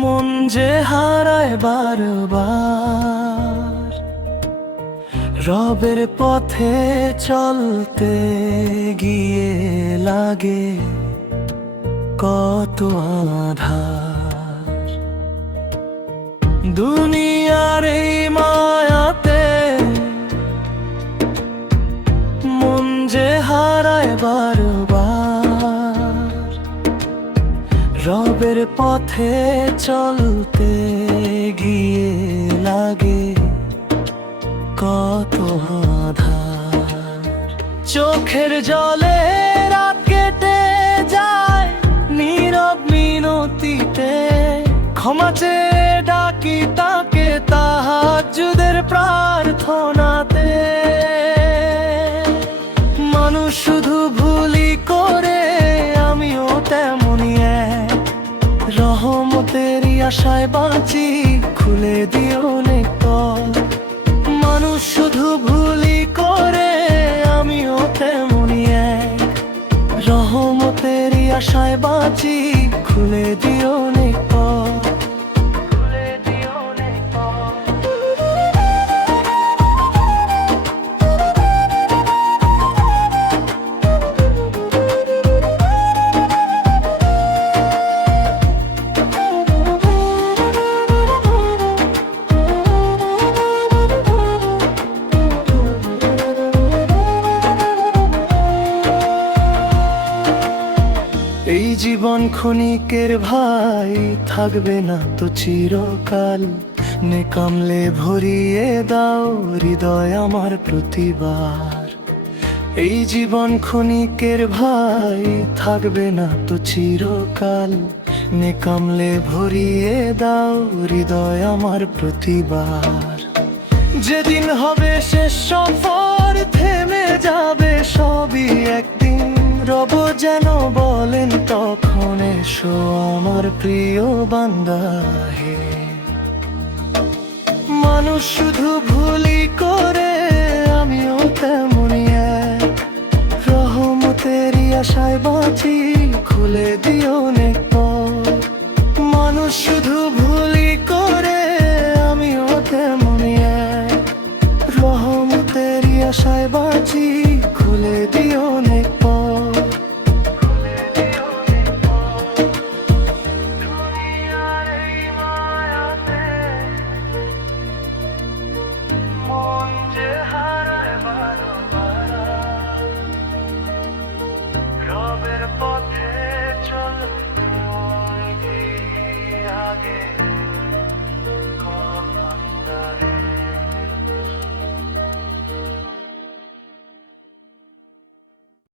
মন যে হারায় বারবার, রবের পথে চলতে গিয়ে লাগে কত আধার। দুনিয়ার এই মায়াতে মন যে হারায় বারবার, রবের পথে চলতে গিয়ে লাগে কত আধার। চোখের জলে রাত কেটে যায় নীরব মিনতিতে, ক্ষমা চেয়ে ডাকি তাকে তাহাজ্জুদের প্রার্থনাতে। মানুষ শুধু ভুলই করে, আমিও তেমনই এক, রহমতেরই আশায় বাঁচি, খুলে দিও অনেক পথ। মানুষ শুধু ভুলই করে, আমিও তেমনই এক, রহমতেরই আশায় বাঁচি, খুলে দিও অনেক পথ। এই জীবন ক্ষণিকের ভাই, থাকবে না তো চিরকাল, নেকামলে ভরিয়ে দাও হৃদয় আমার প্রতিবার। এই জীবন ক্ষণিকের ভাই, থাকবে না তো চিরকাল, নেকামলে ভরিয়ে দাও হৃদয় আমার প্রতিবার। যেদিন হবে শেষ সফর, থেমে যাবে সবই একদিন, রব যেন বলেন তখন এসো আমার প্রিয় বান্দা হে। মানুষ শুধু ভুলই করে, আমিও তেমনই এক, রহমতেরই আশায় বাঁচি, খুলে দিও অনেক পথ। মানুষ শুধু ভুলই করে, আমিও তেমনই এক, রহমতেরই আশায় বাঁচি, খুলে দিও অনেক পথ। মন যে হারায় বারবার, রবের পথে চলতে আগে